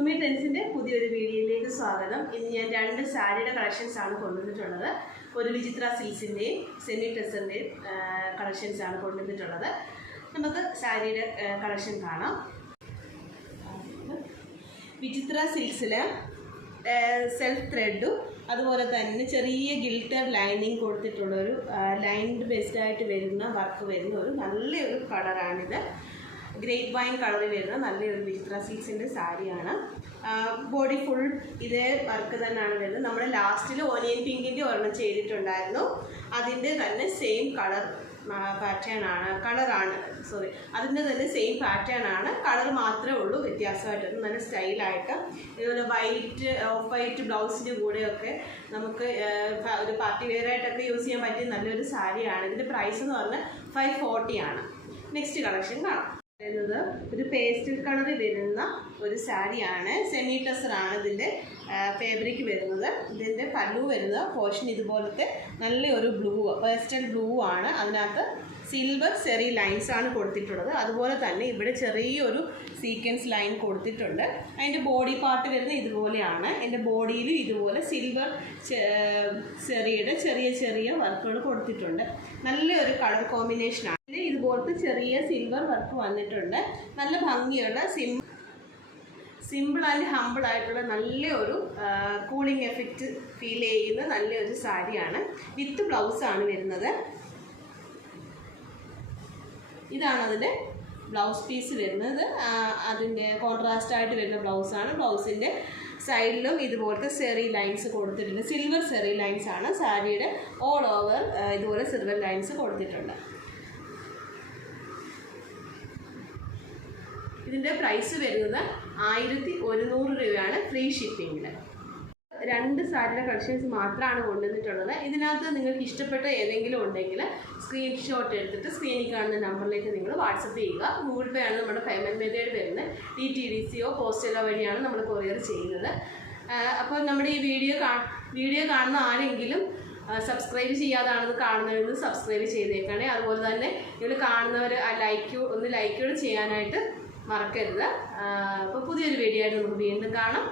സുമി ട്രെൻഡ്സിൻ്റെ പുതിയൊരു വീഡിയോയിലേക്ക് സ്വാഗതം. ഇന്ന് ഞാൻ രണ്ട് സാരിയുടെ കളക്ഷൻസാണ് കൊണ്ടുവന്നിട്ടുള്ളത്. ഒരു വിചിത്ര സിൽക്സിൻ്റെയും സെമി ടെസറിൻ്റെയും കളക്ഷൻസാണ് കൊണ്ടുവന്നിട്ടുള്ളത്. നമുക്ക് സാരിയുടെ കളക്ഷൻ കാണാം. വിചിത്ര സിൽക്സിൽ സെൽഫ് ത്രെഡും അതുപോലെ തന്നെ ചെറിയ ഗിൽറ്റർ ലൈനിങ് കൊടുത്തിട്ടുള്ളൊരു ലൈൻഡ് ബേസ്ഡായിട്ട് വരുന്ന വർക്ക് വരുന്ന ഒരു നല്ലൊരു കളറാണിത്. ഗ്രേപ്പ് വൈൻ കളറിൽ വരുന്ന നല്ലൊരു വിചിത്ര സിൽക്സിൻ്റെ സാരിയാണ്. ബോഡി ഫുൾ ഇതേ വർക്ക് തന്നെയാണ് വരുന്നത്. നമ്മൾ ലാസ്റ്റിൽ ഓനിയൻ പിങ്കിൻ്റെ ഒരെണ്ണം ചെയ്തിട്ടുണ്ടായിരുന്നു. അതിൻ്റെ തന്നെ സെയിം അതിൻ്റെ തന്നെ സെയിം പാറ്റേൺ ആണ്. കളർ മാത്രമേ ഉള്ളൂ വ്യത്യാസമായിട്ട്. നല്ല സ്റ്റൈലായിട്ട് ഇതുപോലെ ഓഫ് വൈറ്റ് ബ്ലൗസിൻ്റെ കൂടെയൊക്കെ നമുക്ക് ഒരു പാർട്ടി വെയറായിട്ടൊക്കെ യൂസ് ചെയ്യാൻ പറ്റിയ നല്ലൊരു സാരിയാണ്. ഇതിൻ്റെ പ്രൈസ് എന്ന് പറഞ്ഞാൽ 540 ആണ്. നെക്സ്റ്റ് കളക്ഷൻ കാണാം. വരുന്നത് ഒരു പേസ്റ്റൽ കളറിൽ വരുന്ന ഒരു സാരിയാണ്. സെമി ടെസറാണ് ഇതിൻ്റെ ഫാബ്രിക് വരുന്നത്. ഇതിൻ്റെ പല്ലു വരുന്ന പോർഷൻ ഇതുപോലത്തെ നല്ലൊരു പേസ്റ്റൽ ബ്ലൂ ആണ്. അതിനകത്ത് സിൽവർ ചെറി ലൈൻസ് ആണ് കൊടുത്തിട്ടുള്ളത്. അതുപോലെ തന്നെ ഇവിടെ ചെറിയൊരു സീക്വൻസ് ലൈൻ കൊടുത്തിട്ടുണ്ട്. അതിൻ്റെ ബോഡി പാർട്ട് വരുന്നത് ഇതുപോലെയാണ്. എൻ്റെ ബോഡിയിലും ഇതുപോലെ സിൽവർ ചെറിയുടെ ചെറിയ വർക്കുകൾ കൊടുത്തിട്ടുണ്ട്. നല്ലൊരു കളർ കോമ്പിനേഷനാണ്. ഇതുപോലത്തെ ചെറിയ സിൽവർ വർക്ക് വന്നിട്ടുണ്ട്. നല്ല ഭംഗിയുള്ള സിമ്പിൾ ആൻഡ് ഹമ്പിൾ ആയിട്ടുള്ള നല്ലൊരു കൂളിംഗ് എഫക്റ്റ് ഫീൽ ചെയ്യുന്ന നല്ലൊരു സാരിയാണ്. വിത്ത് ബ്ലൗസാണ് വരുന്നത്. ഇതാണ് അതിൻ്റെ ബ്ലൗസ് പീസ് വരുന്നത്. അതിൻ്റെ കോൺട്രാസ്റ്റായിട്ട് വരുന്ന ബ്ലൗസാണ്. ബ്ലൗസിൻ്റെ സൈഡിലും ഇതുപോലത്തെ സെറി ലൈൻസ് കൊടുത്തിട്ടുണ്ട്. സിൽവർ സെറി ലൈൻസ് ആണ്. സാരിയുടെ ഓൾ ഓവർ ഇതുപോലെ സിൽവർ ലൈൻസ് കൊടുത്തിട്ടുണ്ട്. ഇതിൻ്റെ പ്രൈസ് വരുന്നത് 1100 രൂപയാണ്, ഫ്രീ ഷിപ്പിങ്ങിൽ. രണ്ട് സാരിയുടെ കളക്ഷൻസ് മാത്രമാണ് കൊണ്ടുവന്നിട്ടുള്ളത്. ഇതിനകത്ത് നിങ്ങൾക്ക് ഇഷ്ടപ്പെട്ട ഏതെങ്കിലും ഉണ്ടെങ്കിൽ സ്ക്രീൻഷോട്ട് എടുത്തിട്ട് സ്ക്രീനിൽ കാണുന്ന നമ്പറിലേക്ക് നിങ്ങൾ വാട്സപ്പ് ചെയ്യുക. ഗൂഗിൾ പേ ആണ് നമ്മുടെ പേയ്മെൻറ്റ് മെത്തേഡ് വരുന്നത്. DTDCയോ പോസ്റ്റലോ വഴിയാണ് നമ്മൾ കൊറിയർ ചെയ്യുന്നത്. അപ്പോൾ നമ്മുടെ ഈ വീഡിയോ കാണുന്ന ആരെങ്കിലും സബ്സ്ക്രൈബ് ചെയ്യാതാണെന്ന് കാണുന്നവരൊന്ന് സബ്സ്ക്രൈബ് ചെയ്തേക്കണേ. അതുപോലെ തന്നെ നിങ്ങൾ കാണുന്നവർ ലൈക്ക് ചെയ്യാനായിട്ട് മറക്കരുത്. അപ്പോൾ പുതിയൊരു വീഡിയോ ആയിട്ട് നമുക്ക് വീണ്ടും കാണാം.